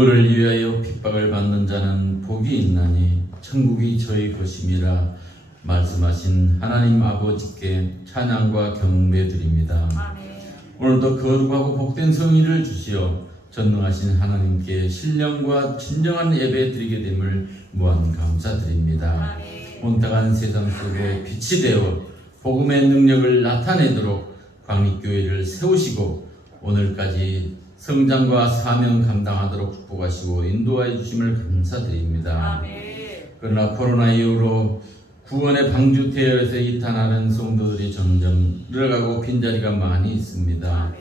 그를 위하여 핍박을 받는 자는 복이 있나니 천국이 저희 것임이라 말씀하신 하나님 아버지께 찬양과 경배드립니다. 오늘도 거룩하고 복된 성의를 주시어 전능하신 하나님께 신령과 진정한 예배 드리게 됨을 무한 감사드립니다. 혼탁한 세상 속에 빛이 되어 복음의 능력을 나타내도록 광익교회를 세우시고 오늘까지 성장과 사명 감당하도록 축복하시고 인도하여 주심을 감사드립니다. 그러나 코로나 이후로 구원의 방주대여에서 이탄하는 성도들이 점점 늘어가고 빈자리가 많이 있습니다.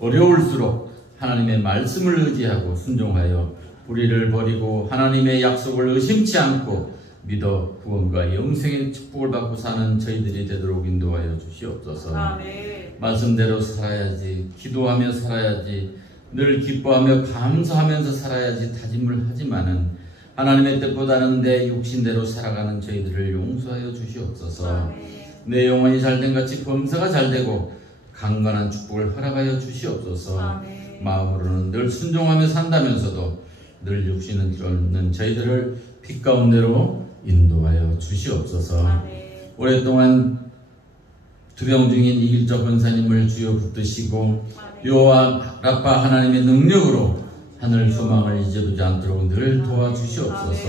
어려울수록 하나님의 말씀을 의지하고 순종하여 불의를 버리고 하나님의 약속을 의심치 않고 믿어 구원과 영생의 축복을 받고 사는 저희들이 되도록 인도하여 주시옵소서. 말씀대로 살아야지, 기도하며 살아야지, 늘 기뻐하며 감사하면서 살아야지 다짐을 하지만은 하나님의 뜻보다는 내 육신대로 살아가는 저희들을 용서하여 주시옵소서. 내 영혼이 잘된 같이 범사가 잘되고 강건한 축복을 허락하여 주시옵소서. 마음으로는 늘 순종하며 산다면서도 늘 육신은 쫓는 저희들을 빛 가운데로 인도하여 주시옵소서. 오랫동안 투병 중인 이길적 권사님을 주여 붙드시고 여호와 라파 하나님의 능력으로 하늘 소망을 잊어두지 않도록 늘 도와주시옵소서.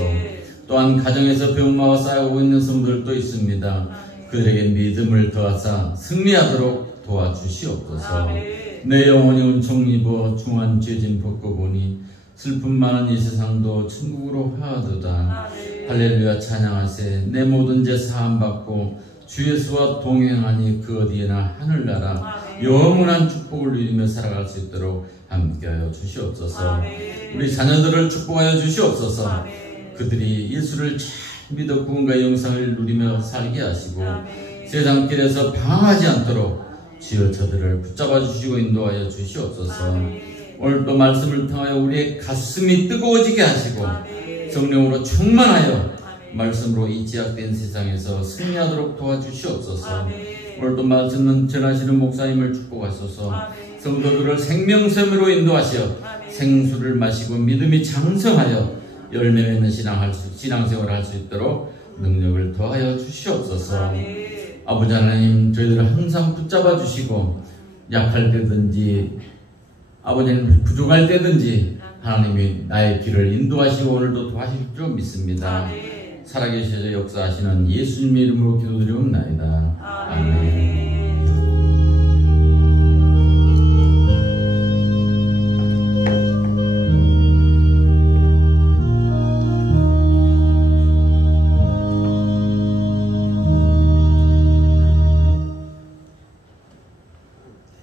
또한 가정에서 병마와 싸우고 있는 성도들도 있습니다. 그들에게 믿음을 더하사 승리하도록 도와주시옵소서. 내 영혼이 은총 입어 중한 죄짐 벗고 보니 슬픔 많은 이 세상도 천국으로 화하도다. 할렐루야 찬양하세. 내 모든 죄 사함받고 주 예수와 동행하니 그 어디에나 하늘나라 영원한 축복을 누리며 살아갈 수 있도록 함께하여 주시옵소서. 우리 자녀들을 축복하여 주시옵소서. 그들이 예수를 잘 믿어 구원과 영생을 누리며 살게 하시고 세상길에서 방황하지 않도록 주여 저들을 붙잡아 주시고 인도하여 주시옵소서. 오늘도 말씀을 통하여 우리의 가슴이 뜨거워지게 하시고 성령으로 충만하여 말씀으로 이 제약된 세상에서 승리하도록 도와주시옵소서. 오늘도 말씀은 전하시는 목사님을 축복하소서. 성도들을 생명샘으로 인도하시어 생수를 마시고 믿음이 장성하여 열매 맺는 신앙생활을 할 수 있도록 능력을 더하여 주시옵소서. 아버지 하나님, 저희들을 항상 붙잡아 주시고 약할 때든지 아버지는 부족할 때든지 하나님이 나의 길을 인도하시고 오늘도 도와주실 줄 믿습니다. 살아계셔서 역사하시는 예수님의 이름으로 기도드리옵나이다. 아멘.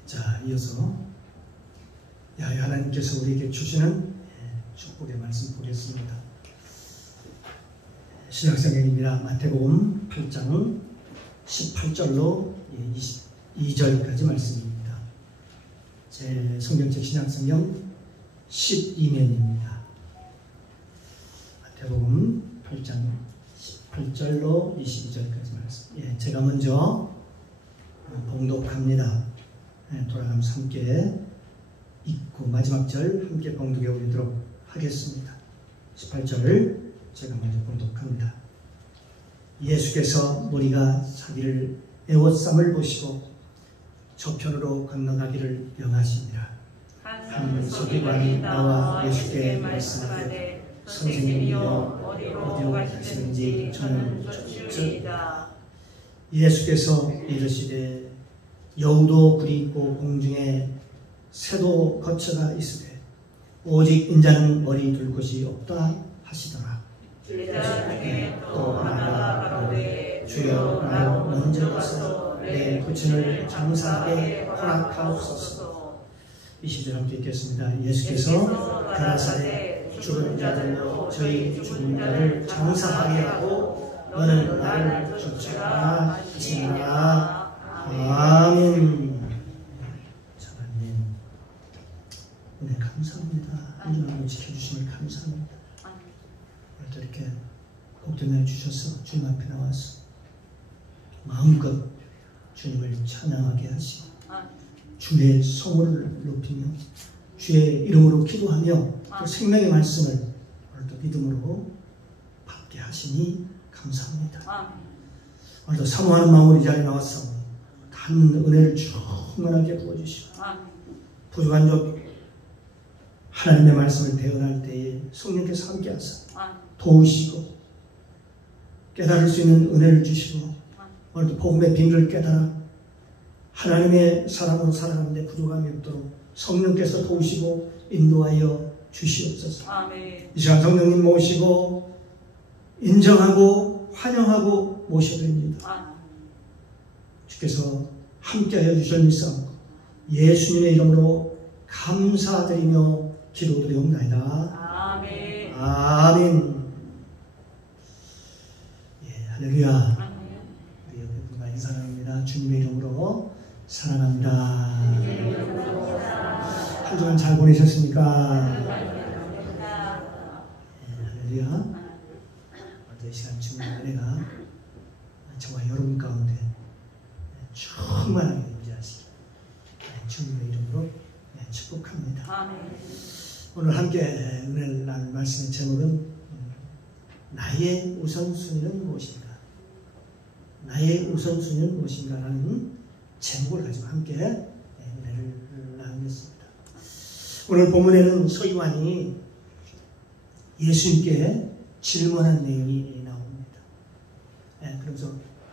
자, 이어서 야훼 하나님께서 우리에게 주시는 축복의 말씀 보겠습니다. 신약성경입니다. 마태복음 8장 18절로 22절까지 말씀입니다. 제 성경책 신약성경 12면입니다. 마태복음 8장 18절로 22절까지 말씀. 제가 먼저 봉독합니다. 돌아가면서 함께 읽고 마지막 절 함께 봉독해 올리도록 하겠습니다. 18절 제가 먼저 봉독합니다. 예수께서 무리가 자기를 애워쌈을 보시고 저편으로 건너가기를 명하시니라. 한 서기관이 나와 예수께 말씀하되 선생님이여 어디로 가시는지 저는 쫓으리이다. 예수께서 이르시되 여우도 굴이 있고 공중에 새도 거처가 있으되 오직 인자는 머리 둘 곳이 없다 하시더라. 제자 중에 또 하나가 가로되 주여 나로 먼저 가서 내 부친을 장사하게 허락하옵소서. 20절 함께 읽겠습니다. 예수께서 가라사대 죽은 자들로 저희 죽은 자를 장사하게 하고 너는 나를 쫓아라 하시니라. 아멘. 자가님 은혜 감사합니다. 한 주간을 지켜주심을 감사합니다. 오늘도 이렇게 복되게 주셔서 주님 앞에 나와서 마음껏 주님을 찬양하게 하시고 주의 성호를 높이며 주의 이름으로 기도하며 또 생명의 말씀을 오늘도 믿음으로 받게 하시니 감사합니다. 오늘도 사모하는 마음으로 이 자리에 나왔사오니 닿는 은혜를 충만하게 부어주시고 부족한 점 하나님의 말씀을 대언할 때에 성령께서 함께하사 도우시고 깨달을 수 있는 은혜를 주시고 오늘도 복음의 비밀을 깨달아 하나님의 사랑으로 살아가는데 부족함이 없도록 성령께서 도우시고 인도하여 주시옵소서. 아멘. 이 시간 성령님 모시고 인정하고 환영하고 모셔드립니다. 주께서 함께하여 주셨습니다. 예수님의 이름으로 감사드리며 기도드리옵나이다. 아멘. 아멘. 예, 할렐루야. 우리 옆에 분과 인사합니다. 주님의 이름으로 사랑합니다. 한 주간 잘 보내셨습니까? 예, 할렐루야. 오늘 이 시간 주님의 은혜가 저와 여러분 가운데 충만하게 임재하시길 주님의 이름으로 축복합니다. 오늘 함께 은혜를 나눌 말씀의 제목은 나의 우선순위는 무엇인가? 나의 우선순위는 무엇인가? 라는 제목을 가지고 함께 은혜를 나누겠습니다. 오늘 본문에는 서기관이 예수님께 질문한 내용이 나옵니다. 그러면서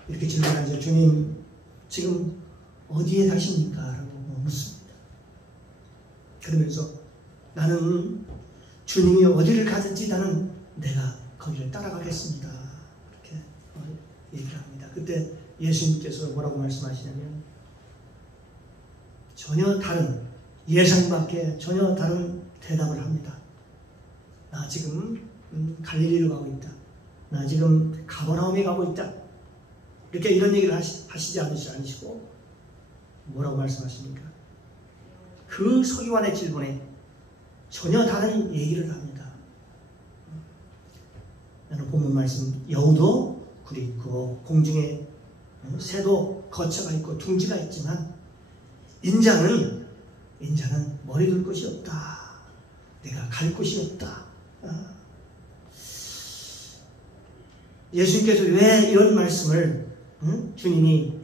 이렇게 질문하죠. 주님, 지금 어디에 가십니까? 라고 묻습니다. 그러면서 나는 주님이 어디를 가든지 나는 내가 거기를 따라가겠습니다. 그렇게 얘기를 합니다. 그때 예수님께서 뭐라고 말씀하시냐면 전혀 다른 예상 밖에 전혀 다른 대답을 합니다. 나 지금 갈릴리로 가고 있다. 나 지금 가버나움에 가고 있다. 이렇게 이런 얘기를 하시지 않으시고 뭐라고 말씀하십니까? 그 서기관의 질문에 전혀 다른 얘기를 합니다. 나는 본문 말씀 여우도 굴이 있고 공중에 새도 거처가 있고 둥지가 있지만 인자는 머리 둘 곳이 없다. 내가 갈 곳이 없다. 예수님께서 왜 이런 말씀을 주님이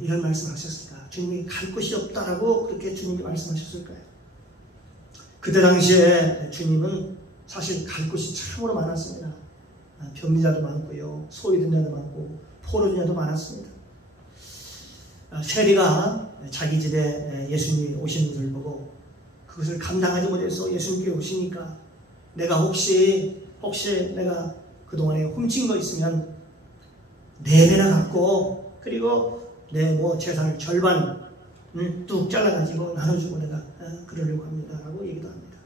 이런 말씀을 하셨을까? 주님이 갈 곳이 없다라고 그렇게 주님이 말씀하셨을까요? 그때 당시에 주님은 사실 갈 곳이 참으로 많았습니다. 병리자도 많고요, 소외된 자도 많고 포로된 자도 많았습니다. 세리가 자기 집에 예수님이 오시는 것을 보고 그것을 감당하지 못해서 예수님께 오시니까 내가 혹시 내가 그동안에 훔친 거 있으면 4배나 갖고 그리고 내 재산을 절반 뚝 잘라가지고 나눠주고 내가 그러려고 합니다. 라고 얘기도 합니다.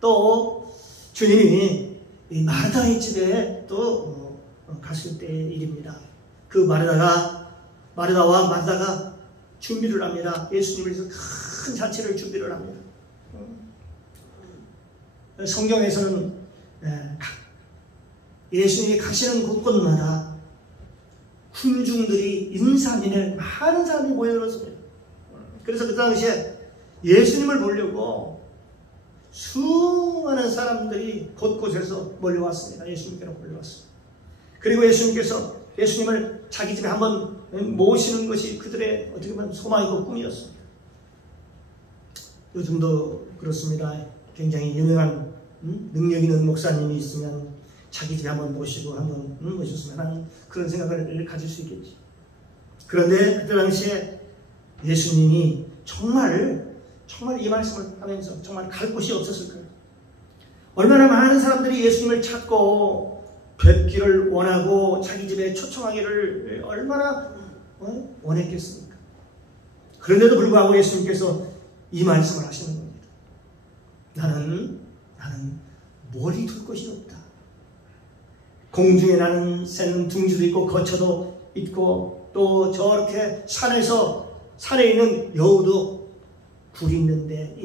또 주님이 이 마르다의 집에 또 갔을 때의 일입니다. 그 마르다와 마르다가 준비를 합니다. 예수님을 위해서 큰 잔치를 준비를 합니다. 성경에서는 예수님이 가시는 곳곳마다 군중들이 인산인해 많은 사람이 모여들었습니다. 그래서 그 당시에 예수님을 보려고 수많은 사람들이 곳곳에서 몰려왔습니다. 예수님께로 몰려왔습니다. 그리고 예수님을 자기 집에 한번 모시는 것이 그들의 어떻게 보면 소망이고 꿈이었습니다. 요즘도 그렇습니다. 굉장히 유명한 능력 있는 목사님이 있으면 자기 집에 한번 모시고 한번 모셨으면 하는 그런 생각을 가질 수 있겠지. 그런데 그때 당시에 예수님이 정말 이 말씀을 하면서 정말 갈 곳이 없었을 거예요. 얼마나 많은 사람들이 예수님을 찾고 뵙기를 원하고 자기 집에 초청하기를 얼마나 원했겠습니까? 그런데도 불구하고 예수님께서 이 말씀을 하시는 겁니다. 나는 머리 둘 곳이 없다. 공중에 나는 새는 둥지도 있고 거처도 있고 또 저렇게 산에 있는 여우도 굴이 있는데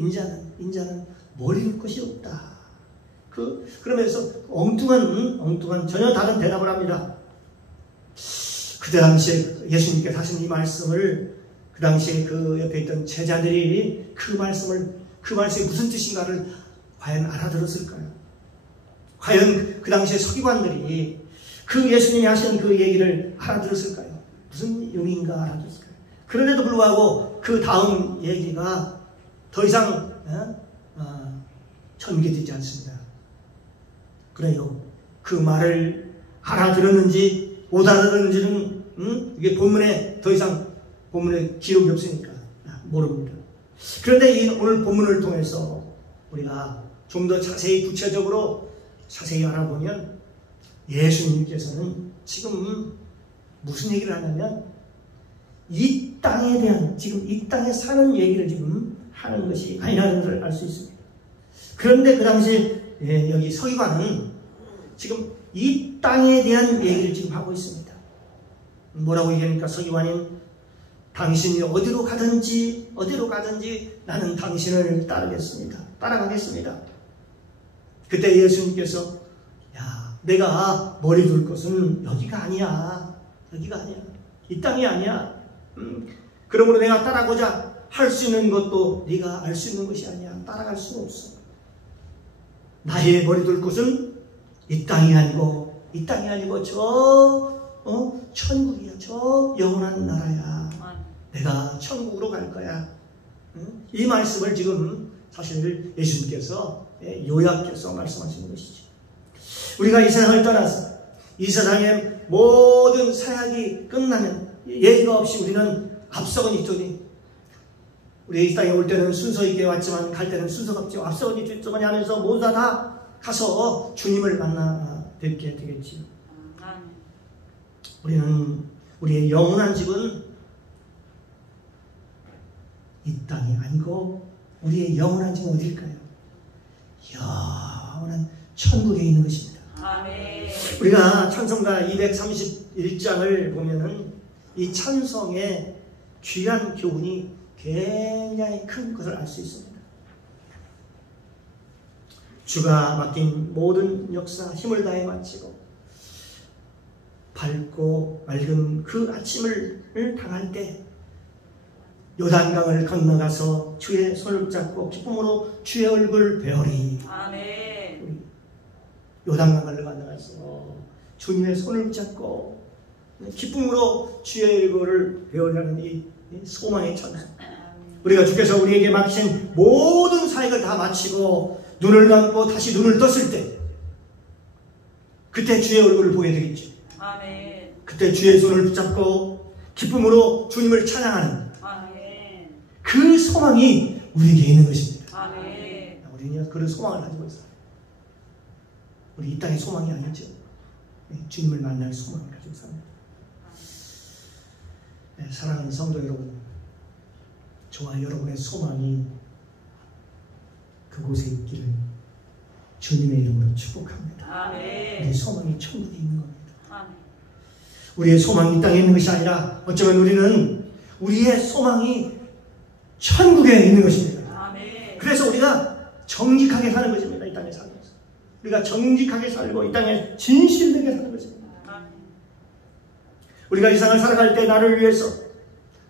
인자는 머리 둘 곳이 없다. 그러면서 엉뚱한 전혀 다른 대답을 합니다. 그때 당시에 예수님께서 하신 이 말씀을 그 당시에 그 옆에 있던 제자들이 그 말씀이 무슨 뜻인가를 과연 알아들었을까요? 과연 그 당시에 서기관들이 그 예수님이 하신 그 얘기를 알아들었을까요? 무슨 의미인가 알아들었을까요? 그런데도 불구하고 그 다음 얘기가 더 이상 전개되지 않습니다. 그래요. 그 말을 알아들었는지 못 알아들었는지는 이게 본문에 더 이상 본문에 기록이 없으니까 모릅니다. 그런데 오늘 본문을 통해서 우리가 좀 더 자세히 구체적으로 자세히 알아보면 예수님께서는 지금 무슨 얘기를 하냐면 이 땅에 대한 지금 이 땅에 사는 얘기를 지금 하는 것이 아니라는 것을 알 수 있습니다. 그런데 그 당시 여기 서기관은 지금 이 땅에 대한 얘기를 지금 하고 있습니다. 뭐라고 얘기하니까 서기관인 당신이 어디로 가든지 나는 당신을 따라가겠습니다. 그때 예수님께서 야, 내가 머리 둘 것은 여기가 아니야. 이 땅이 아니야. 그러므로 내가 따라가고자 할 수 있는 것도 네가 알 수 있는 것이 아니야. 따라갈 수가 없어. 나의 머리 둘 곳은 이 땅이 아니고 천국이야. 저 영원한 나라야. 내가 천국으로 갈 거야. 이 말씀을 지금 사실 예수님께서 요약해서 말씀하시는 것이죠. 우리가 이 세상을 떠나서 이 세상의 모든 사역이 끝나면 예의가 없이 우리는 앞서건 있더니 우리 이 땅에 올 때는 순서 있게 왔지만 갈 때는 순서가 없죠. 앞서건 있더니 하면서 모두 다 가서 주님을 만나 뵙게 되겠지요. 우리는 우리의 영원한 집은 이 땅이 아니고 우리의 영원한 집은 어딜까요? 영원한 천국에 있는 것입니다. 아멘. 우리가 찬송가 231장을 보면은 이 찬송의 귀한 교훈이 굉장히 큰 것을 알 수 있습니다. 주가 맡긴 모든 역사 힘을 다해 마치고 밝고 맑은 그 아침을 당할 때 요단강을 건너가서 주의 손을 잡고 기쁨으로 주의 얼굴 배우리. 아멘. 요단강을 건너가서 주님의 손을 잡고 기쁨으로 주의 얼굴을 배우려는 이 소망의 찬송. 우리가 주께서 우리에게 맡기신 모든 사역을 다 마치고 눈을 감고 다시 눈을 떴을 때 그때 주의 얼굴을 보게 되겠죠. 아멘. 그때 주의 손을 붙잡고 기쁨으로 주님을 찬양하는 그 소망이 우리에게 있는 것입니다. 아멘. 우리는 그런 소망을 가지고 있어요. 우리 이 땅의 소망이 아니죠. 주님을 만날 소망을 가지고 삽니다. 사랑하는 성도 여러분, 저와 여러분의 소망이 그곳에 있기를 주님의 이름으로 축복합니다. 아멘. 우리의 소망이 천국에 있는 겁니다. 아멘. 우리의 소망이 이 땅에 있는 것이 아니라 어쩌면 우리는 우리의 소망이 천국에 있는 것입니다. 아멘. 그래서 우리가 정직하게 사는 것입니다. 이 땅에 살면서 우리가 정직하게 살고 이 땅에 진실되게 사는 것입니다. 아멘. 우리가 이 세상을 살아갈 때 나를 위해서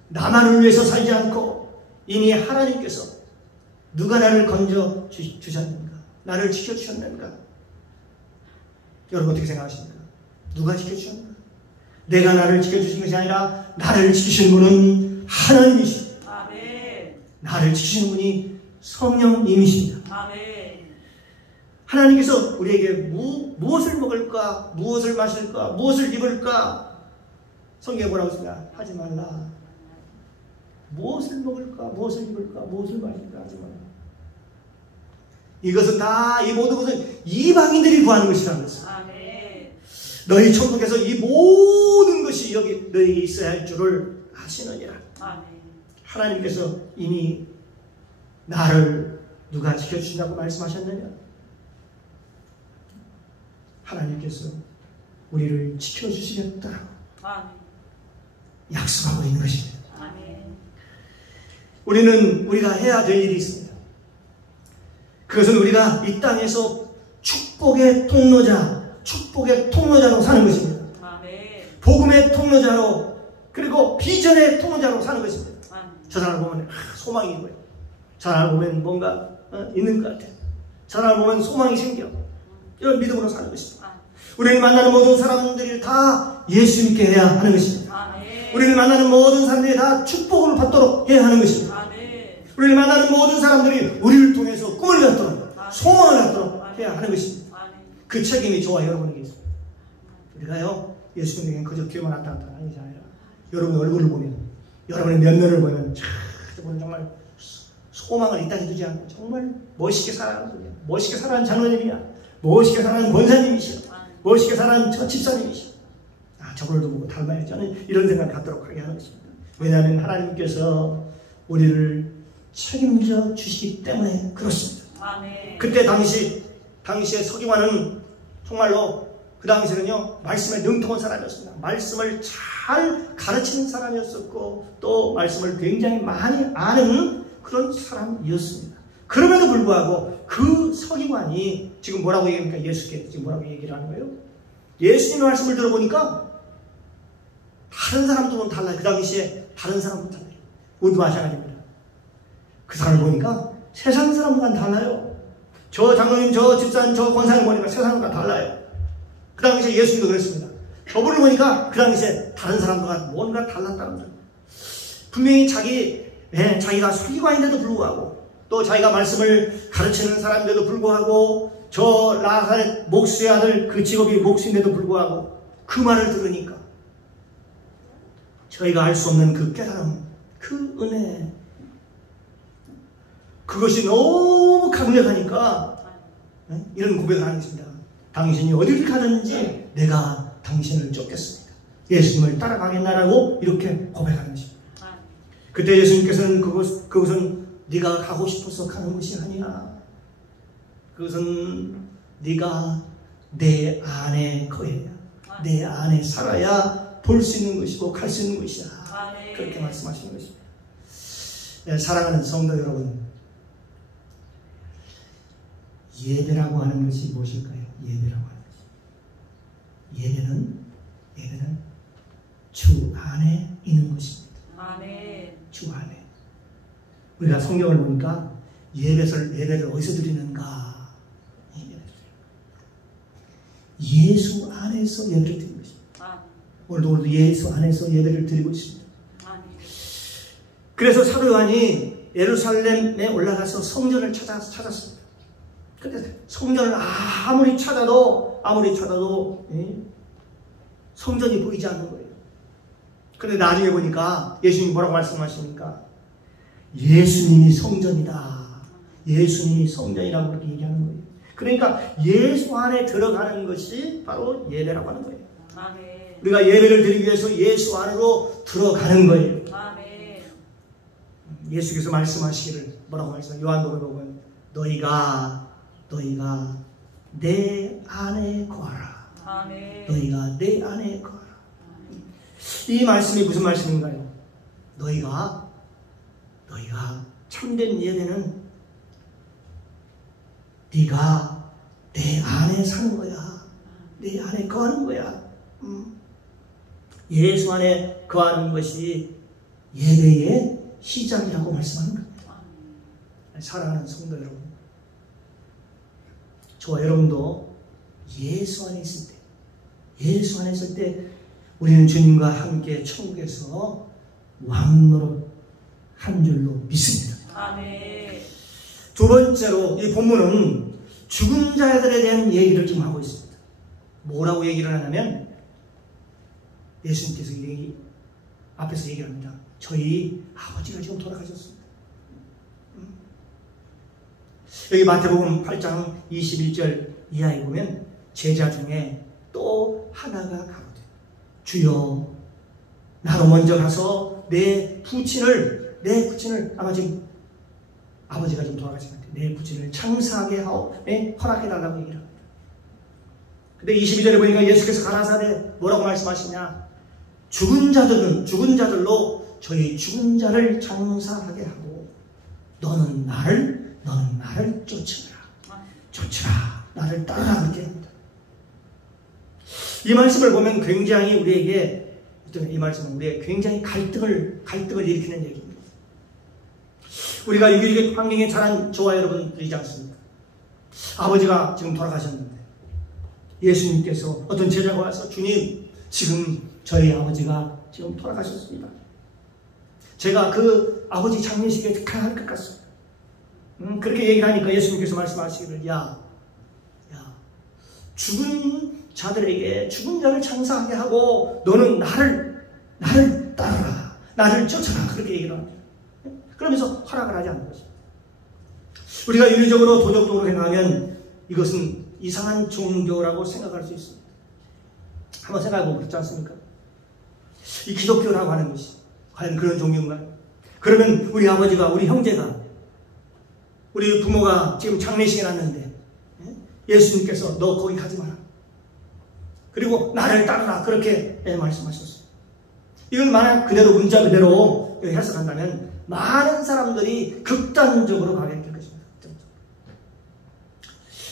나만을 위해서 살지 않고 이미 하나님께서 누가 나를 건져 주셨는가, 나를 지켜주셨는가? 여러분 어떻게 생각하십니까? 누가 지켜주셨는가? 내가 나를 지켜주신 것이 아니라 나를 지키시는 분은 하나님이십니다. 나를 지키시는 분이 성령님이십니다. 아멘. 하나님께서 우리에게 무엇을 먹을까, 무엇을 마실까, 무엇을 입을까? 성경에 뭐라고 했습니까? 하지 말라. 무엇을 먹을까, 무엇을 입을까, 무엇을 마실까 하지 말라. 이것은 다, 이 모든 것은 이방인들이 구하는 것이라는 것입니다. 아멘. 너희 천국에서 이 모든 것이 여기 너희에게 있어야 할 줄을 아시느니라. 아멘. 하나님께서 이미 나를 누가 지켜주신다고 말씀하셨느냐? 하나님께서 우리를 지켜주시겠다. 약속하고 있는 것입니다. 우리가 해야 될 일이 있습니다. 그것은 우리가 이 땅에서 축복의 통로자로 사는 것입니다. 복음의 통로자로, 그리고 비전의 통로자로 사는 것입니다. 저 사람을 보면 소망이 보여. 저 사람을 보면 뭔가 있는 것 같아. 저 사람을 보면 소망이 생겨. 이런 믿음으로 사는 것입니다. 우리를 만나는 모든 사람들이 다 예수 믿게 해야 하는 것입니다. 우리를 만나는 모든 사람들이 다 축복을 받도록 해야 하는 것입니다. 우리를 만나는 모든 사람들이 우리를 통해서 꿈을 갖도록 소망을 갖도록 해야 하는 것입니다. 그 책임이 저와 여러분에게 있습니다. 우리가요 예수 믿는 게 그저 귀만 왔다 갔다 하는 것이 아니라 여러분 얼굴을 보면 여러분의 면면을 보면 저분은 정말 소망을 이 땅에 두지 않고 정말 멋있게 살아가는 분이야. 멋있게 살아가는 장로님이야. 멋있게 살아가는 권사님이시야. 멋있게 살아가는 저 집사님이시야. 저분을 보고 닮아야지. 저는 이런 생각을 갖도록 하게 하는 것입니다. 왜냐하면 하나님께서 우리를 책임져 주시기 때문에 그렇습니다. 그때 당시에 서기관은 정말로 그 당시에는요 말씀에 능통한 사람이었습니다. 말씀을 잘 가르치는 사람이었었고 또 말씀을 굉장히 많이 아는 그런 사람이었습니다. 그럼에도 불구하고 그 서기관이 지금 뭐라고 얘기합니까? 예수께 지금 뭐라고 얘기를 하는 거예요? 예수님의 말씀을 들어보니까 다른 사람들은 달라요. 그 당시에 다른 사람들은 달라요. 우리도 마찬가지입니다. 그 사람을 보니까 세상 사람과는 달라요. 저 장로님, 저 집사님, 저 권사님 보니까 세상과 달라요. 그 당시에 예수님도 그랬습니다. 저분을 보니까 그 당시에 다른 사람과 뭔가 달랐다는 거예요. 분명히 자기가 서기관인데도 불구하고 또 자기가 말씀을 가르치는 사람인데도 불구하고 저 나사렛 목수의 아들 그 직업이 목수인데도 불구하고 그 말을 들으니까 저희가 알 수 없는 그 깨달음, 그 은혜 그것이 너무 강력하니까 이런 고백을 하는 것입니다. 당신이 어디를 가든지 내가 당신을 쫓겠습니다. 예수님을 따라가겠나라고 이렇게 고백하는 것입니다. 그때 예수님께서는 그것은 네가 가고 싶어서 가는 것이 아니야. 그것은 네가 내 안에 거해야 내 안에 살아야 볼 수 있는 것이고 갈 수 있는 것이야. 그렇게 말씀하시는 것입니다. 네, 사랑하는 성도 여러분, 예배라고 하는 것이 무엇일까요? 예배라고 하는 것이 예배는 주 안에 있는 것입니다. 주 안에. 우리가 성경을 보니까 예배를 어디서 드리는가? 예수 안에서 예배를 드리는 것입니다. 오늘도 예수 안에서 예배를 드리고 있습니다. 그래서 사도 요한이 예루살렘에 올라가서 성전을 찾았습니다. 근데 성전을 아무리 찾아도 성전이 보이지 않는 거예요. 그런데 나중에 보니까 예수님이 뭐라고 말씀하십니까? 예수님이 성전이다. 예수님이 성전이라고 그렇게 얘기하는 거예요. 그러니까 예수 안에 들어가는 것이 바로 예배라고 하는 거예요. 우리가 예배를 드리기 위해서 예수 안으로 들어가는 거예요. 예수께서 말씀하시기를 뭐라고 말씀하세요? 요한복음에 보면 너희가 내 안에 거하라. 너희가 내 안에 거하라. 이 말씀이 무슨 말씀인가요? 너희가 참된 예배는 네가 내 안에 사는 거야. 내 안에 거하는 거야. 예수 안에 거하는 것이 예배의 시작이라고 말씀하는 겁니다. 사랑하는 성도 여러분, 저와 여러분도 예수 안에 있을 때 우리는 주님과 함께 천국에서 왕노릇 한 줄로 믿습니다. 두 번째로 이 본문은 죽은 자들에 대한 얘기를 좀 하고 있습니다. 뭐라고 얘기를 하냐면 예수님께서 앞에서 얘기를 합니다. 저희 아버지가 지금 돌아가셨습니다. 여기 마태복음 8장 21절 이하에 보면 제자 중에 또 하나가 가로되 주여 나도 먼저 가서 내 부친을 아마 지금 아버지가 좀 돌아가셨는데 내 부친을 장사하게 하오 허락해달라고 얘기를 합니다. 근데 22절에 보니까 예수께서 가라사대 뭐라고 말씀하시냐? 죽은 자들로 저희 죽은 자를 장사하게 하고 너는 나를 쫓으라. 나를 따라 그렇게 합니다. 이 말씀을 보면 굉장히 우리에게 이 말씀은 우리의 굉장히 갈등을 일으키는 얘기입니다. 우리가 유교적 환경에 자란 저와 여러분들이지 않습니까? 아버지가 지금 돌아가셨는데 예수님께서 어떤 제자가 와서 주님, 지금 저희 아버지가 지금 돌아가셨습니다. 제가 그 아버지 장례식에 가야 할 것 같습니다. 그렇게 얘기를 하니까 예수님께서 말씀하시기를 죽은 자들에게 죽은 자를 장사하게 하고 너는 나를 따르라, 나를 쫓아라, 그렇게 얘기를 합니다. 그러면서 허락을 하지 않는 것입니다. 우리가 윤리적으로 도덕적으로 생각하면 이것은 이상한 종교라고 생각할 수 있습니다. 한번 생각해보면 그렇지 않습니까? 이 기독교라고 하는 것이 과연 그런 종교인가요? 그러면 우리 아버지가, 우리 형제가, 우리 부모가 지금 장례식에 났는데 예수님께서 너 거기 가지 마라, 그리고 나를 따르라, 그렇게 말씀하셨어요. 이걸 만약 그대로 문자 그대로 해석한다면 많은 사람들이 극단적으로 가게 될 것입니다.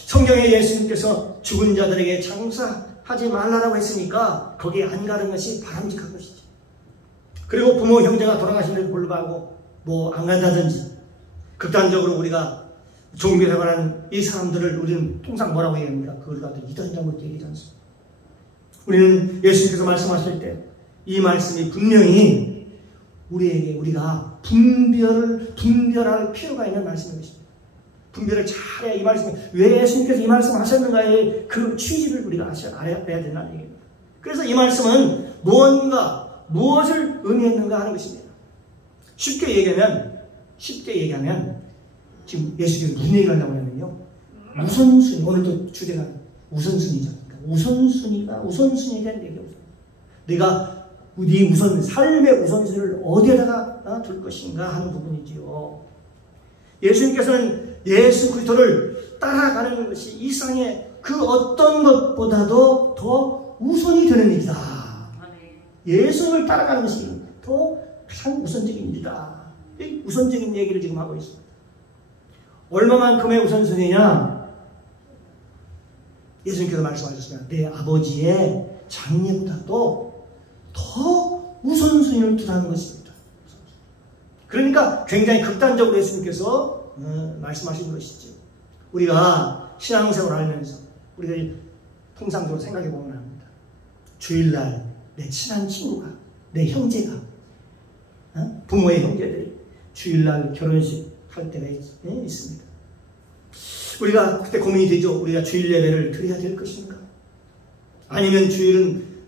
성경에 예수님께서 죽은 자들에게 장사하지 말라고 했으니까 거기에 안 가는 것이 바람직한 것이죠. 그리고 부모 형제가 돌아가시는데도 불구하고 뭐 안 간다든지 극단적으로 우리가 종교생활하는 이 사람들을 우리는 통상 뭐라고 얘기합니까? 그걸 갖다 이단이라고 얘기하지 않습니다. 우리는 예수님께서 말씀하실 때 이 말씀이 분명히 우리에게 우리가 분별할 필요가 있는 말씀인 것입니다. 분별을 잘해야 이 말씀, 왜 예수님께서 이 말씀을 하셨는가의 그 취지를 우리가 알아야 된다는 얘기입니다. 그래서 이 말씀은 무엇을 의미했는가 하는 것입니다. 쉽게 얘기하면 지금 예수님께서 무슨 얘기를 하려고 하냐면요, 우선순위, 오늘도 주제가 우선순위죠. 그러니까 우선순위에 대한 얘기입니다. 내가 네 삶의 우선순위를 어디에다가 둘 것인가 하는 부분이지요. 예수님께서는 예수 그리스도를 따라가는 것이 이 세상에 그 어떤 것보다도 더 우선이 되는 일이다. 예수를 따라가는 것이 더 가장 우선적인 일이다. 이 우선적인 얘기를 지금 하고 있습니다. 얼마만큼의 우선순위냐? 예수님께서 말씀하셨습니다. 내 아버지의 장례보다도 더 우선순위를 두라는 것입니다. 그러니까 굉장히 극단적으로 예수님께서 말씀하신 것이죠. 우리가 신앙생활을 알면서 우리가 통상적으로 생각해 보면 합니다. 주일날 내 친한 친구가, 내 형제가, 부모의 형제들이 주일날 결혼식 할 때가 있습니다. 우리가 그때 고민이 되죠. 우리가 주일 예배를 드려야 될 것인가? 아니면 주일은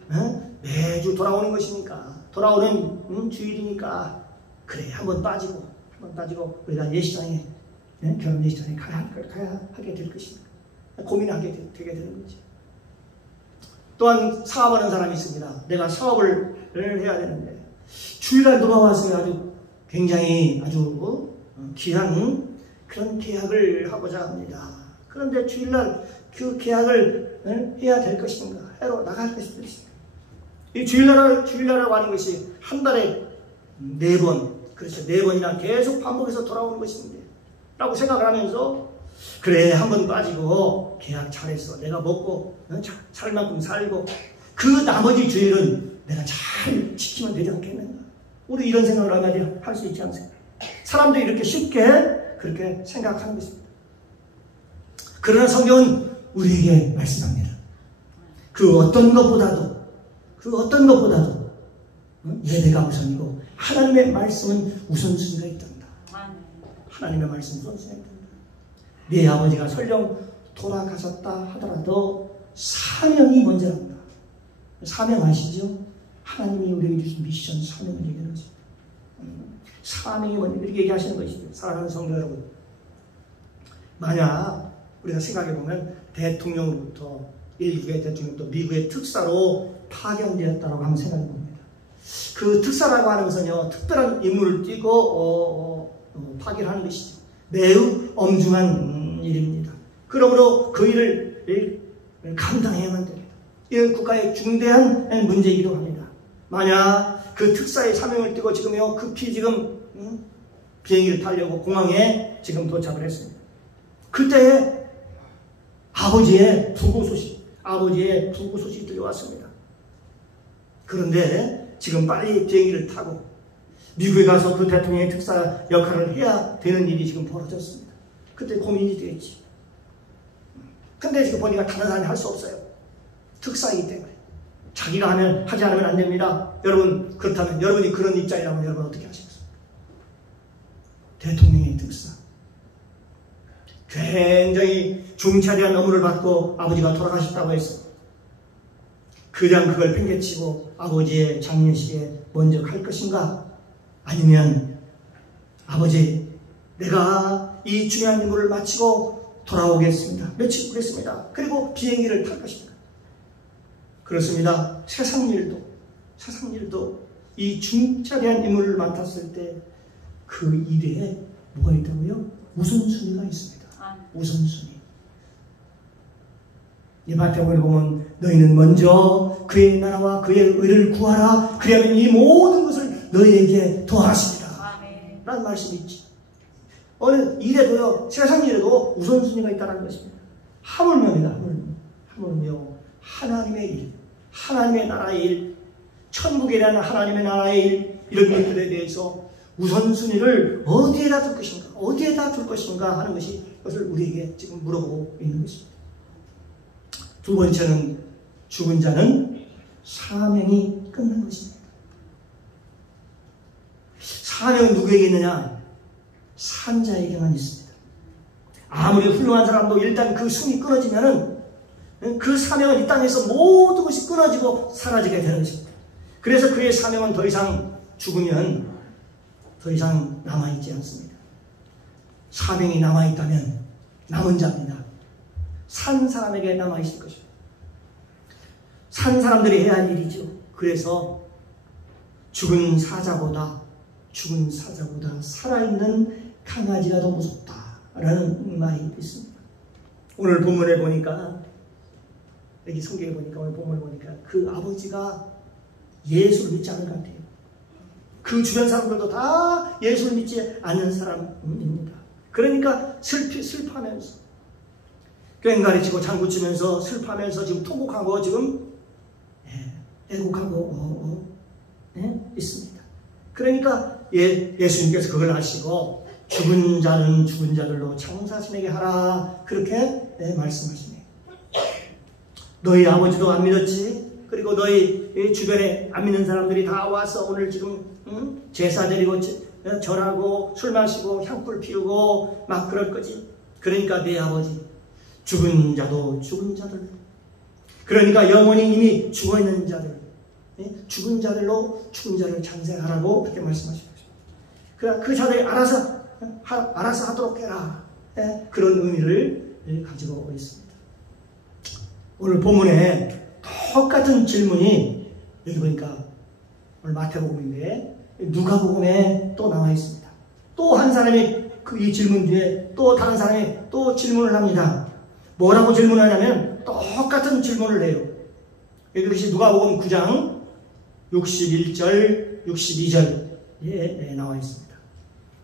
매주 돌아오는 것이니까, 돌아오는 주일이니까 그래 한번 빠지고 우리가 예식장에, 결혼 예식장에 가야 하게 될 것인가? 고민하게 되게 되는 거죠. 또한 사업하는 사람이 있습니다. 내가 사업을 해야 되는데 주일날 돌아와서 아주 굉장히 귀한 그런 계약을 하고자 합니다. 그런데 주일날 그 계약을 해야 될 것인가? 해로 나갈 것인가? 이 주일날이라고 하는 것이 한 달에 4번, 그렇죠. 4번이나 계속 반복해서 돌아오는 것인데 라고 생각을 하면서 그래 한번 빠지고 계약 잘했어. 내가 먹고 살 만큼 살고 그 나머지 주일은 내가 잘 지키면 되지 않겠는가? 우리 이런 생각을 하면 할 수 있지 않습니까? 사람들이 이렇게 쉽게 그렇게 생각하는 것입니다. 그러나 성경은 우리에게 말씀합니다. 그 어떤 것보다도 예배가 우선이고 하나님의 말씀은 우선순위가 있단다. 하나님의 말씀은 우선순위가 있단다. 네 아버지가 설령 돌아가셨다 하더라도 사명이 먼저란다. 사명 아시죠? 하나님이 우리에게 주신 미션 사명을 얘기하는 것입니다. 사명이 먼저 이렇게 얘기하시는 것이죠. 사랑하는 성도 여러분, 만약 우리가 생각해보면 대통령으로부터 일국의 대통령부터 미국의 특사로 파견되었다고 한번 생각해봅니다. 그 특사라고 하는 것은요, 특별한 임무를 띠고 파견하는 것이죠. 매우 엄중한 일입니다. 그러므로 그 일을 감당해야만 됩니다. 이는 국가의 중대한 문제이기도 합니다. 만약 그 특사의 사명을 띠고 지금요 급히 비행기를 타려고 공항에 지금 도착을 했습니다. 그때 아버지의 부고 소식이 들려왔습니다. 그런데 지금 빨리 비행기를 타고 미국에 가서 그 대통령의 특사 역할을 해야 되는 일이 지금 벌어졌습니다. 그때 고민이 되겠지. 근데 지금 보니까 다른 사람이 할 수 없어요. 특사이기 때문에. 자기가 하지 않으면 안 됩니다. 여러분, 그렇다면 여러분이 그런 입장이라면 여러분 어떻게 하시겠어요? 대통령의 특사. 굉장히 중차대한 업무를 받고 아버지가 돌아가셨다고 해서 그냥 그걸 팽개치고 아버지의 장례식에 먼저 갈 것인가? 아니면 아버지, 내가 이 중요한 임무를 마치고 돌아오겠습니다. 며칠 후겠습니다. 그리고 비행기를 탈 것입니다. 그렇습니다. 세상 일도 이 중차대한 임무를 맡았을 때 그 일에 뭐가 있다고요? 우선순위가 있습니다. 우선순위. 이 마태복음에 보면 너희는 먼저 그의 나라와 그의 의를 구하라. 그리하면 이 모든 것을 너희에게 더하십니다. 라는 말씀이 있지. 어느 일에도요, 세상 일에도 우선순위가 있다는 것입니다. 하물며입니다. 하물며 하나님의 일, 하나님의 나라의 일, 천국이라는 하나님의 나라의 일, 이런 일들에 대해서 우선순위를 어디에다 둘 것인가 하는 것이 그것을 우리에게 지금 물어보고 있는 것입니다. 두 번째는 죽은 자는 사명이 끝난 것입니다. 사명은 누구에게 있느냐? 산 자에게만 있습니다. 아무리 훌륭한 사람도 일단 그 숨이 끊어지면은 그 사명은 이 땅에서 모든 것이 끊어지고 사라지게 되는 것입니다. 그래서 그의 사명은 더 이상 죽으면 더 이상 남아있지 않습니다. 사명이 남아있다면 남은 자입니다. 산 사람에게 남아있을 것입니다. 산 사람들이 해야 할 일이죠. 그래서 죽은 사자보다 살아있는 강아지가 더 무섭다라는 말이 있습니다. 오늘 본문에 보니까, 여기 성경에 보니까, 오늘 본문에 보니까 그 아버지가 예수를 믿지 않은 것 같아요. 그 주변 사람들도 다 예수를 믿지 않는 사람입니다. 그러니까 슬퍼하면서 꽹가리치고 장구치면서 슬퍼하면서 지금 통곡하고 지금 애곡하고 있습니다. 그러니까 예수님께서 그걸 아시고 죽은 자는 죽은 자들로 장사신에게 하라, 그렇게 말씀하시네요. 너희 아버지도 안 믿었지? 그리고 너희 주변에 안 믿는 사람들이 다 와서 오늘 지금 제사 드리고 절하고 술 마시고 향불 피우고 막 그럴 거지. 그러니까 내 아버지 죽은 자도 죽은 자들, 그러니까 영원히 이미 죽어있는 자들, 죽은 자들로 죽은 자를 장사하라고 그렇게 말씀하신 것입니다. 그 자들이 알아서 하도록 해라, 그런 의미를 가지고 있습니다. 오늘 본문에 똑같은 질문이 여기 보니까 오늘 마태복음인데 누가복음에 또 나와 있습니다. 또 한 사람이 이 질문 뒤에 또 다른 사람이 또 질문을 합니다. 뭐라고 질문하냐면 똑같은 질문을 해요. 여기 누가복음 9장 61절, 62절에 나와 있습니다.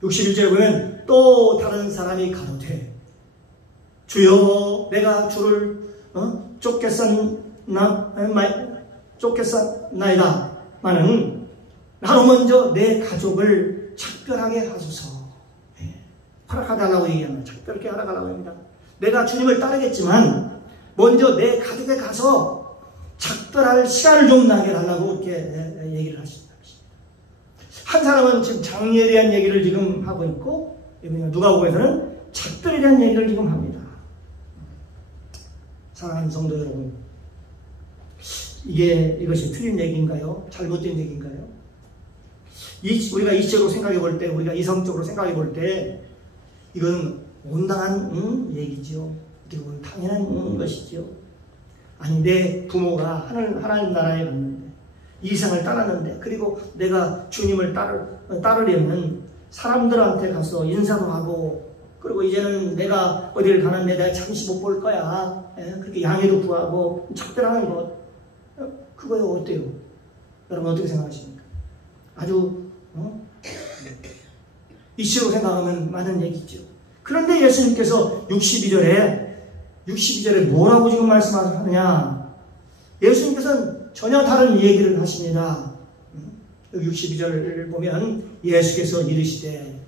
61절에 보면 또 다른 사람이 가로되 주여 내가 주를 쫓겼사나이다 마는 나로 먼저 내 가족을 작별하게 하소서. 허락하달라고 얘기합니다. 작별하게 하라고 합니다. 내가 주님을 따르겠지만 먼저 내 가족에 가서 작별할 시간을 좀 나게 달라고 이렇게 얘기를 하십니다. 한 사람은 지금 장례에 대한 얘기를 지금 하고 있고, 누가복음에서는 작별에 대한 얘기를 지금 합니다. 사랑하는 성도 여러분, 이것이 틀린 얘기인가요? 잘못된 얘기인가요? 우리가 이치적으로 생각해 볼 때, 우리가 이성적으로 생각해 볼 때, 이건 온당한 얘기죠. 어떻게 보면 당연한 것이죠. 아니, 내 부모가 하나님 나라에 갔는데, 이생을 따랐는데, 그리고 내가 주님을 따르려면 사람들한테 가서 인사도 하고, 그리고 이제는 내가 어디를 가는데 내가 잠시 못 볼 거야. 그렇게 양해도 구하고 작별하는 것, 그거요 어때요? 여러분 어떻게 생각하십니까? 아주 이치로 생각하면 많은 얘기죠. 그런데 예수님께서 62절에 뭐라고 지금 말씀하느냐? 예수님께서는 전혀 다른 얘기를 하십니다. 62절을 보면 예수께서 이르시되,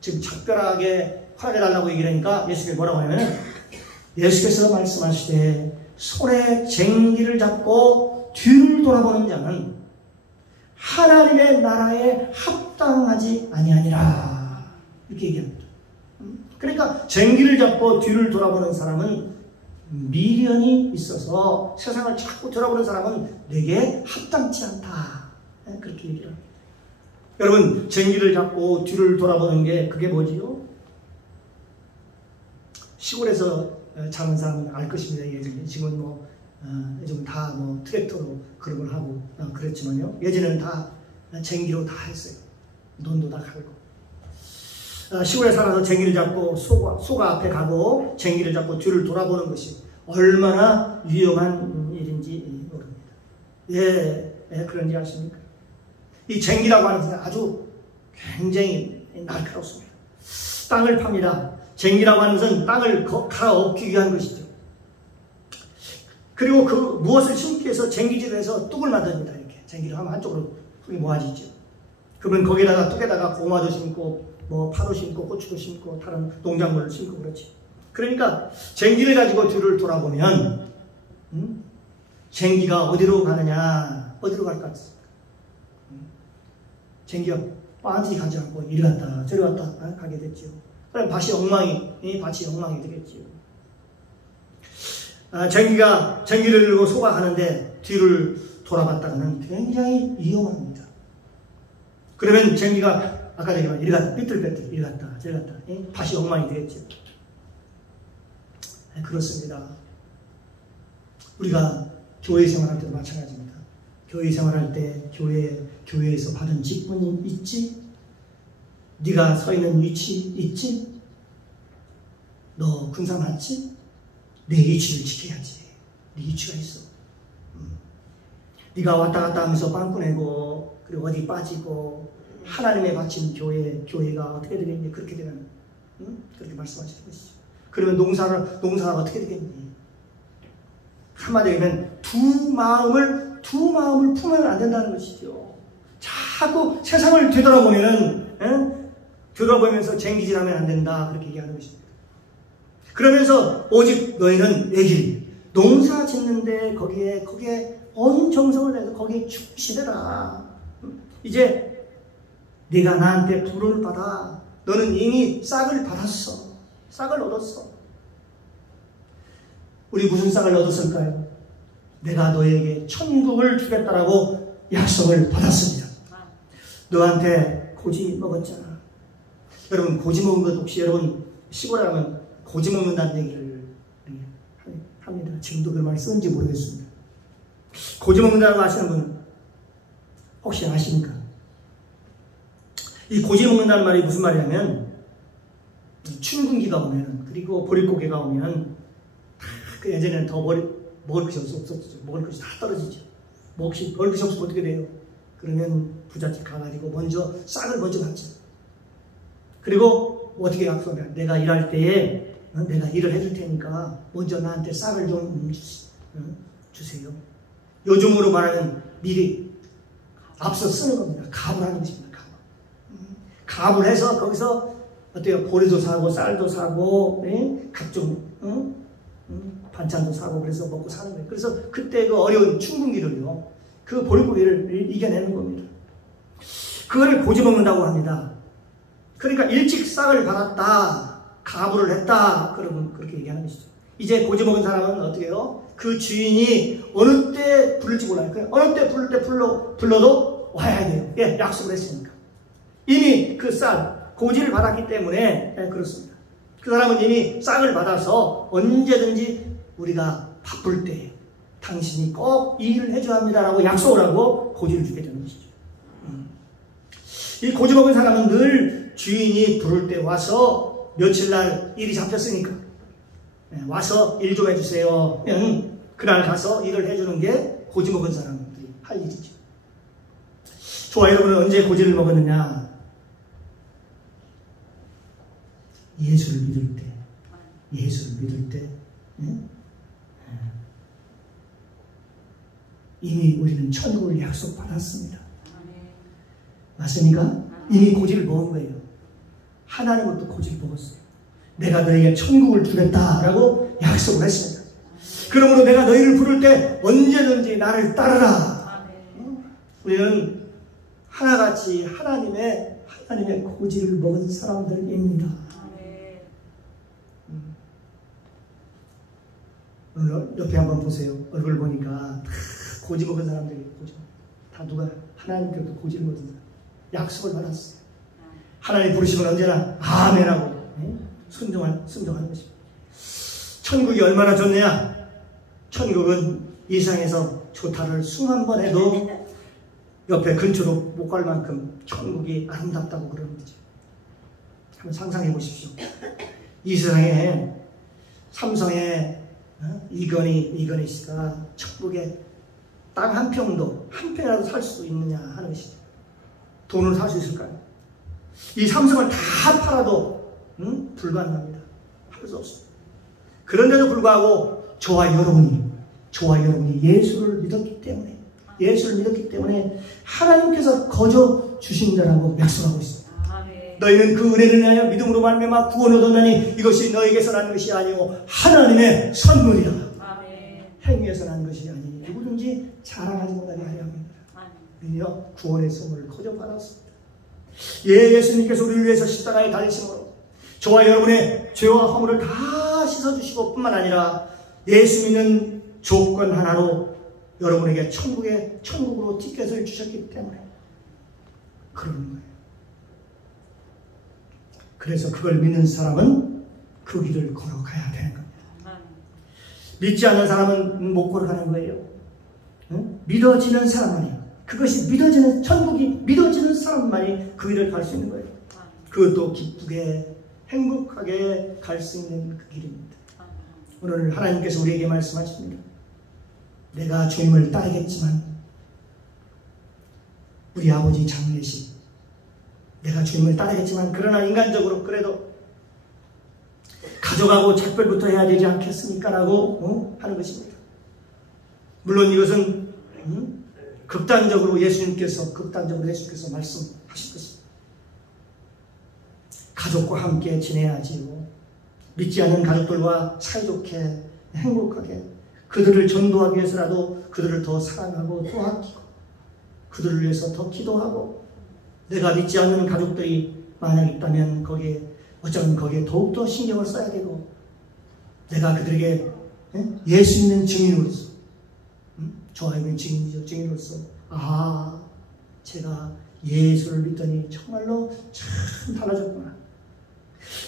지금 작별하게 허락해달라고 얘기를 하니까 예수께서 뭐라고 하냐면, 예수께서 말씀하시되 손에 쟁기를 잡고 뒤를 돌아보는 자는 하나님의 나라에 합당하지 아니하니라, 이렇게 얘기합니다. 그러니까 쟁기를 잡고 뒤를 돌아보는 사람은 미련이 있어서 세상을 자꾸 돌아보는 사람은 내게 합당치 않다, 그렇게 얘기를 합니다. 여러분, 쟁기를 잡고 뒤를 돌아보는 게 그게 뭐지요? 시골에서 자는 사람은 알 것입니다. 예전에. 지금은 요즘 다 트랙터로 그런 걸 하고 그랬지만요. 예전에는 다 쟁기로 다 했어요. 논도 다 갈고. 시골에 살아서 쟁기를 잡고 소가 앞에 가고 쟁기를 잡고 뒤를 돌아보는 것이 얼마나 위험한 일인지 모릅니다. 왜 그런지 아십니까? 이 쟁기라고 하는 것은 아주 굉장히 날카롭습니다. 땅을 팝니다. 쟁기라고 하는 것은 땅을 갈아엎기 위한 것이죠. 그리고 그 무엇을 심기 위해서 쟁기질을 해서 뚝을 만듭니다. 이렇게 쟁기를 하면 한쪽으로 뚝이 모아지죠. 그러면 거기다가 뚝에다가 고마도 심고 파도 심고 고추도 심고 다른 농작물을 심고 그렇지. 그러니까 쟁기를 가지고 뒤를 돌아보면 쟁기가 어디로 가느냐, 어디로 갈 것 같습니까? 쟁기가 빤히 가지 않고 이리 갔다 저리 갔다 가게 됐죠. 그럼 밭이 엉망이 되겠지요. 쟁기를 들고 소가 가는데 뒤를 돌아봤다가는 굉장히 위험합니다. 그러면 쟁기가 아까 얘기한 이리 갔다 삐뚤빼뚤 이리 갔다 저리 갔다 밭이 엉망이 되겠죠. 그렇습니다. 우리가 교회 생활할 때도 마찬가지입니다. 교회 생활할 때 교회에서 받은 직분이 있지? 네가 서 있는 위치 있지? 너 군사 맞지? 내 위치를 지켜야지. 네 위치가 있어. 네가 왔다 갔다 하면서 빵꾸 내고 그리고 어디 빠지고 하나님의 바친 교회가 어떻게 되겠니? 그렇게 되면 그렇게 말씀하시는 것이죠. 그러면 농사가 어떻게 되겠니? 한마디로 하면 두 마음을 품으면 안 된다는 것이죠. 자꾸 세상을 되돌아보면서 쟁기질하면 안 된다, 그렇게 얘기하는 것입니다. 그러면서 오직 너희는 내 길, 농사 짓는데 거기에 온 정성을 내서 거기에 충실해라. 이제 네가 나한테 부를 받아. 너는 이미 싹을 받았어. 싹을 얻었어. 우리 무슨 싹을 얻었을까요? 내가 너에게 천국을 주겠다라고 약속을 받았습니다. 너한테 고지 먹었잖아. 여러분, 고지 먹은 것 혹시 여러분 시골에 가면 고지 먹는다는 얘기를 합니다. 지금도 그 말 쓰는지 모르겠습니다. 고지 먹는다고 하시는 분 혹시 아십니까? 이 고지 먹는다는 말이 무슨 말이냐면, 춘근기가 오면, 그리고 보릿고개가 오면 그 예전에는 더 먹을 것이 없었죠. 먹을 것이 다 떨어지죠. 먹을 것이 없으면 어떻게 돼요? 그러면 부잣집 가가지고 싹을 먼저 받죠. 그리고 어떻게 약속하면, 내가 일할 때에 내가 일을 해줄 테니까 먼저 나한테 싹을 좀 주세요. 요즘으로 말하면 미리 앞서 쓰는 겁니다. 갑을 하는 것입니다. 갑을 해서 거기서 어때요? 보리도 사고 쌀도 사고 각종 반찬도 사고 그래서 먹고 사는 거예요. 그래서 그때 그 어려운 춘근기를요, 그 보릿고개를 이겨내는 겁니다. 그거를 고지 먹는다고 합니다. 그러니까 일찍 싹을 받았다, 가부를 했다, 그러면 그렇게 얘기하는 것이죠. 이제 고지 먹은 사람은 어떻게 해요? 그 주인이 어느 때 부를지 몰라요. 어느 때 부를 때 불러도 와야 돼요. 예, 약속을 했으니까. 이미 그 싹, 고지를 받았기 때문에 그렇습니다. 그 사람은 이미 싹을 받아서 언제든지 우리가 바쁠 때 당신이 꼭 이 일을 해줘야 합니다라고 약속을 하고 고지를 주게 되는 것이죠. 이 고지 먹은 사람은 늘 주인이 부를 때 와서 며칠날 일이 잡혔으니까 와서 일 좀 해주세요. 그날 가서 일을 해주는 게 고지 먹은 사람들이 할 일이죠. 저와 여러분은 언제 고지를 먹었느냐? 예수를 믿을 때, 이미 우리는 천국을 약속받았습니다. 맞습니까? 이미 고지를 먹은 거예요. 하나님은 또 고지를 먹었어요. 내가 너에게 천국을 주겠다라고 약속을 했습니다. 그러므로 내가 너희를 부를 때 언제든지 나를 따르라. 우리는 하나같이 하나님의 고지를 먹은 사람들입니다. 오늘 옆에 한번 보세요. 얼굴 보니까 다 고지 먹은 사람들이 고지. 다 누가 하나님께로부터 고지를 먹은 사람. 약속을 받았어요. 하나님 부르시면 언제나 아멘하고 순종하는 것입니다. 천국이 얼마나 좋느냐? 천국은 이 세상에서 좋다를 숨 한 번 해도 옆에 근처로 못 갈 만큼 천국이 아름답다고 그러는 거죠. 한번 상상해 보십시오. 이 세상에 삼성에 이건희 씨가 천국에 땅 한 평이라도 살 수 있느냐 하는 것이죠. 돈으로 살 수 있을까요? 이 삼성을 다 팔아도 불가능합니다. 할 수 없습니다. 그런데도 불구하고 저와 여러분이 예수를 믿었기 때문에 하나님께서 거저 주신다라고 약속하고 있습니다. 너희는 그 은혜를 인하여 믿음으로 말미암아 구원을 얻었나니 이것이 너에게서 난 것이 아니고 하나님의 선물이라. 행위에서 난 것이 아니니 누구든지 자랑하지 못하게 하려 합니다. 우리는요 구원의 선물을 거저 받았습니다. 예수님께서 우리를 위해서 십자가에 달리심으로 저와 여러분의 죄와 허물을 다 씻어주시고 뿐만 아니라 예수 믿는 조건 하나로 여러분에게 천국으로 티켓을 주셨기 때문에 그러는 거예요. 그래서 그걸 믿는 사람은 그 길을 걸어가야 되는 겁니다. 믿지 않는 사람은 못 걸어가는 거예요. 믿어지는 사람만이, 그것이 천국이 믿어지는 사람만이 그 길을 갈 수 있는 거예요. 그것도 기쁘게 행복하게 갈 수 있는 그 길입니다. 오늘 하나님께서 우리에게 말씀하십니다. 내가 주님을 따르겠지만 우리 아버지 장례식 내가 주님을 따르겠지만 그러나 인간적으로 그래도 가져가고 작별부터 해야 되지 않겠습니까? 라고 하는 것입니다. 물론 이것은 극단적으로 예수님께서 말씀하실 것입니다. 가족과 함께 지내야지요. 믿지 않는 가족들과 사이좋게 행복하게 그들을 전도하기 위해서라도 그들을 더 사랑하고 더 아끼고 그들을 위해서 더 기도하고 내가 믿지 않는 가족들이 만약 있다면 어쩌면 거기에 더욱더 신경을 써야 되고 내가 그들에게 예수 믿는 증인으로서 저와 있는 증인으로서 제가 예수를 믿더니 정말로 참 달라졌구나.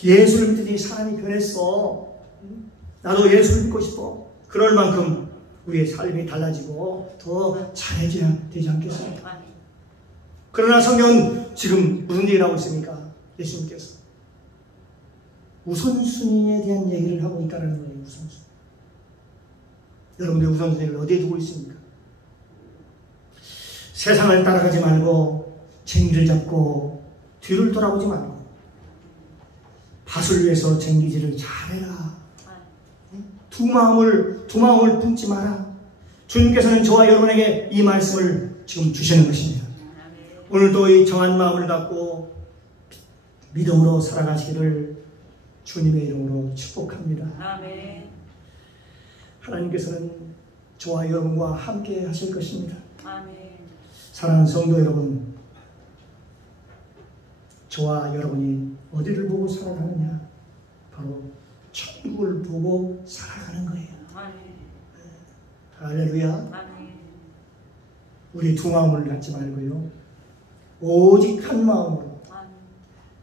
예수를 믿더니 사람이 변했어. 나도 예수를 믿고 싶어. 그럴 만큼 우리의 삶이 달라지고 더 잘해져야 되지 않겠습니까? 그러나 성경은 지금 무슨 얘기를 하고 있습니까? 예수님께서 우선순위에 대한 얘기를 하고 있다는 거예요. 우선순위. 여러분들 우선순위를 어디에 두고 있습니까? 세상을 따라가지 말고 쟁기를 잡고 뒤를 돌아보지 말고 밭을 위해서 쟁기질을 잘해라. 두 마음을 품지 마라. 주님께서는 저와 여러분에게 이 말씀을 지금 주시는 것입니다. 오늘도 이 정한 마음을 갖고 믿음으로 살아가시기를 주님의 이름으로 축복합니다. 아멘. 하나님께서는 저와 여러분과 함께 하실 것입니다. 아멘. 사랑하는 성도 여러분, 저와 여러분이 어디를 보고 살아가느냐? 바로 천국을 보고 살아가는 거예요. 아멘. 할렐루야. 아멘. 우리 두 마음을 갖지 말고요. 오직 한 마음으로 아멘.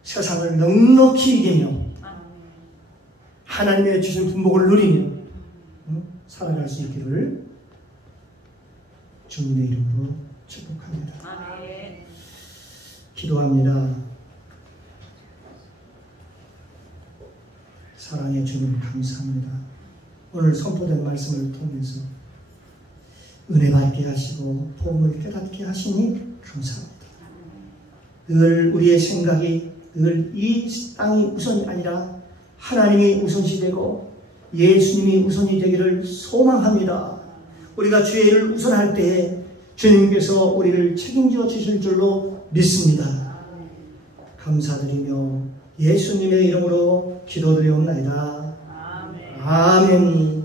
세상을 넉넉히 이기며 아멘. 하나님의 주신 분복을 누리며 살아갈 수 있기를 주님의 이름으로 축복합니다. 아멘. 기도합니다. 사랑의 주님 감사합니다. 오늘 선포된 말씀을 통해서 은혜 받게 하시고 복음을 깨닫게 하시니 감사합니다. 늘 우리의 생각이 늘 이 땅이 우선이 아니라 하나님이 우선시 되고 예수님이 우선이 되기를 소망합니다. 우리가 주의 일을 우선할 때에 주님께서 우리를 책임져 주실 줄로 믿습니다. 감사드리며 예수님의 이름으로 기도드리옵나이다. 아멘.